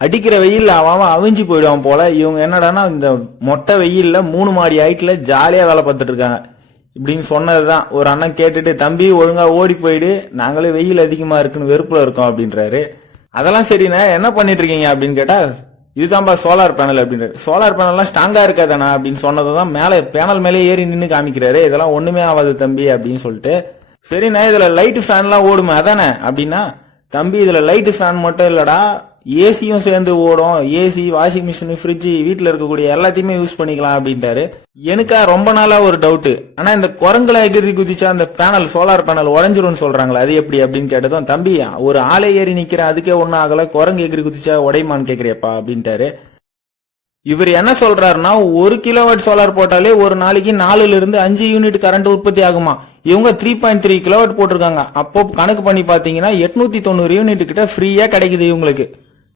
அடிக்கிற வெயில் அவன் அவிஞ்சு போயிடுவான் போல. இவங்க என்னடானா இந்த மொட்டை வெயில்ல 3 மாடி ஹைட்ல ஜாலியா வேலை பார்த்துட்டு இருக்காங்க இப்படின்னு சொன்னதுதான். ஒரு அண்ணன் கேட்டுட்டு, தம்பி ஒழுங்கா ஓடி போயிடு, நாங்களே வெயில் அதிகமா இருக்குன்னு வெறுப்புல இருக்கோம் அப்படின்றாரு. அதெல்லாம் சரிண்ணே, என்ன பண்ணிட்டு இருக்கீங்க அப்படின்னு கேட்டா, இதுதான்பா சோலார் பேனல் அப்படின்றாரு. சோலார் பேனல்லாம் ஸ்ட்ராங்கா இருக்காதானா அப்படின்னு சொன்னதான் மேல பேனல் மேலே ஏறி நின்று காமிக்கிறாரு. இதெல்லாம் ஒண்ணுமே ஆகாது தம்பி அப்படின்னு சொல்லிட்டு, சரிண்ணா இதுல லைட் ஃபேன் எல்லாம் ஓடுமே அதானே அப்படின்னா, தம்பி இதுல லைட் ஃபேன் மட்டும் இல்லடா, ஏசியும் சேர்ந்து ஓடும். ஏசி, வாஷிங் மிஷின், ஃப்ரிட்ஜ், வீட்டுல இருக்கக்கூடிய எல்லாத்தையுமே யூஸ் பண்ணிக்கலாம் அப்படின்ட்டாரு. எனக்கா ரொம்ப நாளா ஒரு டவுட், ஆனா இந்த குரங்குல எகிரி குதிச்சா அந்த பேனல், சோலார் பேனல் உடஞ்சிரும் சொல்றாங்களா, அது எப்படி அப்படின்னு கேட்டதும், தம்பி ஒரு ஆளே ஏறி நிக்கிறேன் அதுக்கே ஒன்னும் ஆகல, குரங்கு எகிரி குதிச்சா உடைமான்னு கேக்குறியப்பா அப்படின்ட்டாரு. இவர் என்ன சொல்றாருன்னா, 1 கிலோவாட் சோலார் போட்டாலே ஒரு நாளைக்கு 4 இருந்து 5 யூனிட் கரண்ட் உற்பத்தி ஆகுமா. இவங்க 3.3 கிலோவாட் போட்டிருக்காங்க. அப்போ கணக்கு பண்ணி பாத்தீங்கன்னா 890 யூனிட் கிட்ட ஃப்ரீயா கிடைக்குது இவங்களுக்கு.